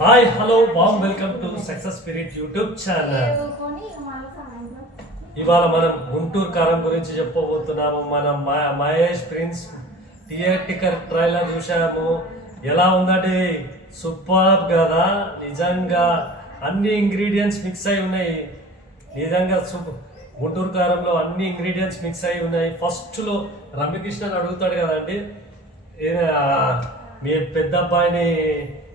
Hi hello balm welcome to success spirit YouTube channel ఇవాళ మనం గుంటూరు కారం గురించి చెప్పబోతున్నాము. మనం మ- మహేష్ ప్రిన్స్ థియేటికల్ ట్రైలర్ చూసాము ఎలా ఉందండి సూపర్ కదా నిజంగా అన్ని ఇంగ్రీడియంట్స్ మిక్స్ అయి ఉన్నాయి. నిజంగా సూపర్. గుంటూరు కారంలో అన్ని ఇంగ్రీడియంట్స్ మిక్స్ అయి ఉన్నాయి. ఫస్ట్లో రమ్యకృష్ణని అడుగుతాడు కదండి. మీ పెద్ద అబ్బాయిని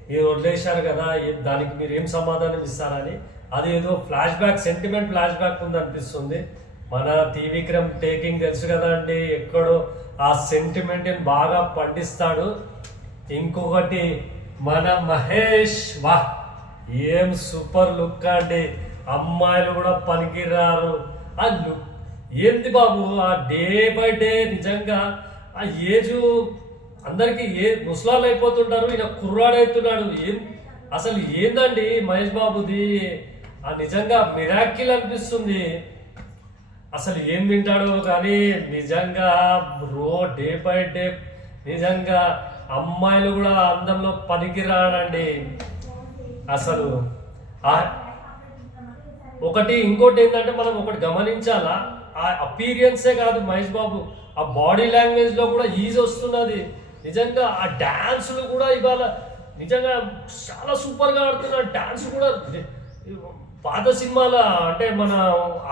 మీరు వదిలేశారు కదా దానికి మీరు ఏం సమాధానం ఇస్తారని. అది ఏదో flashback sentiment flashback ఉంది అనిపిస్తుంది. మన టీవీ టేకింగ్ తెలుసు కదా అండి ఎక్కడో ఆ సెంటిమెంట్ని బాగా పండిస్తాడు. ఇంకొకటి మన మహేష్ వా ఏం సూపర్ లుక్ అండి. అమ్మాయిలు కూడా పనికిరారు. ఆ ఏంది బాబు? ఆ డే బై డే నిజంగా ఆ ఏజు అందరికి ఏ ముసలాలు అయిపోతుంటారు ఈయన కుర్రాడైతున్నాడు. ఏం అసలు ఏందండి మహేష్ బాబుది? ఆ నిజంగా మిరాకిల్ అనిపిస్తుంది. అసలు ఏం తింటాడో కానీ నిజంగా రో డే బై డే నిజంగా అమ్మాయిలు కూడా అందంలో పనికిరాడండి. అసలు ఒకటి ఇంకోటి ఏంటంటే మనం ఒకటి గమనించాలా? ఆ అపీరియన్సే కాదు మహేష్ బాబు. ఆ బాడీ లాంగ్వేజ్లో కూడా ఈజ్ వస్తున్నది. నిజంగా ఆ డ్యాన్సులు కూడా ఇవాళ నిజంగా చాలా సూపర్గా ఆడుతున్న డ్యాన్స్ కూడా పాత సినిమాల అంటే మన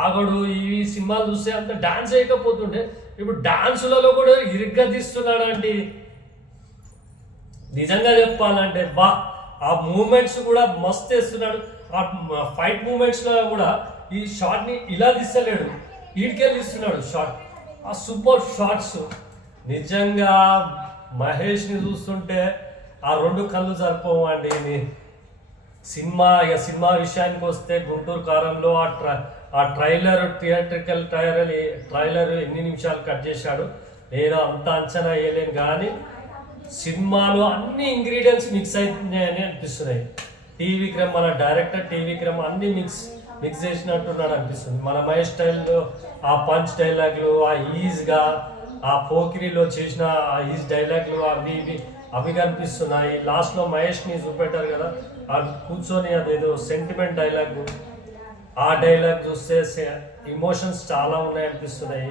ఆగడు ఈ సినిమాలు చూస్తే అంత డాన్స్ వేయకపోతుండే. ఇప్పుడు డాన్సులలో కూడా ఇరుగ్గా తీస్తున్నాడండి నిజంగా చెప్పాలంటే బా ఆ మూమెంట్స్ కూడా మస్తు వేస్తున్నాడు. ఫైట్ మూమెంట్స్లో కూడా ఈ షార్ట్ని ఇలా తీస్తలేడు. ఈడికెళ్ళి తీస్తున్నాడు షాట్ ఆ సూపర్ షాట్స్ నిజంగా మహేష్ని చూస్తుంటే ఆ రెండు కళ్ళు సరిపోవండి. సినిమా ఇక సినిమా విషయానికి వస్తే గుంటూరు కారంలో ఆ ట్ర ఆ ట్రైలర్ థియేట్రికల్ ట్రైలర్ ట్రైలర్ ఎన్ని నిమిషాలు కట్ చేశాడు? నేను అంత అంచనా వేయలేను కానీ సినిమాలో అన్ని ఇంగ్రీడియంట్స్ మిక్స్ అవుతున్నాయని అనిపిస్తున్నాయి. టీ విక్రమ్ మన డైరెక్టర్ టీవీ విక్రమ్ అన్ని మిక్స్ మిక్స్ చేసినట్టున్నాడు అనిపిస్తుంది. మన మహేష్ స్టైల్లో ఆ పంచ్ డైలాగ్లు ఆ ఈజ్గా ఆ పోకిరిలో చేసిన ఆ ఈజ్ డైలాగ్లు అవి ఇవి అవి కనిపిస్తున్నాయి. లాస్ట్లో మహేష్ని చూపెట్టారు కదా అది కూర్చొని అదేదో సెంటిమెంట్ డైలాగ్ ఆ డైలాగ్ చూస్తే ఇమోషన్స్ చాలా ఉన్నాయి అనిపిస్తున్నాయి.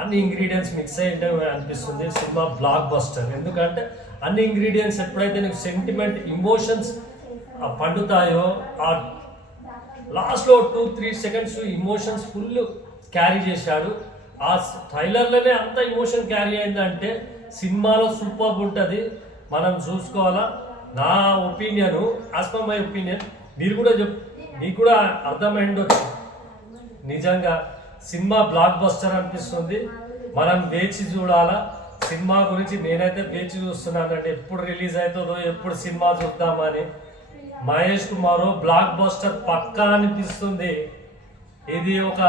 అన్ని ఇంగ్రీడియంట్స్ మిక్స్ అయ్యి అనిపిస్తుంది. సినిమా బ్లాక్ బస్టర్ ఎందుకంటే అన్ని ఇంగ్రీడియంట్స్ ఎప్పుడైతే నీకు సెంటిమెంట్ ఇమోషన్స్ పండుతాయో ఆ లాస్ట్లో two three seconds emotions full carry చేశాడు. ఆ ట్రైలర్లోనే అంత ఇమోషన్ క్యారీ అయిందంటే సినిమాలో సూపర్ ఉంటుంది. మనం చూసుకోవాలా? నా opinion as per my opinion మీరు కూడా చెప్ మీకు కూడా అర్థమైండొచ్చు. నిజంగా సినిమా బ్లాక్ బస్టర్ అనిపిస్తుంది. మనం వేచి చూడాలా? సినిమా గురించి నేనైతే వేచి చూస్తున్నానండి ఎప్పుడు రిలీజ్ అవుతుందో ఎప్పుడు సినిమా చూద్దామని మహేష్ కుమార్ బ్లాక్ బస్టర్ పక్కా అనిపిస్తుంది ఇది ఒక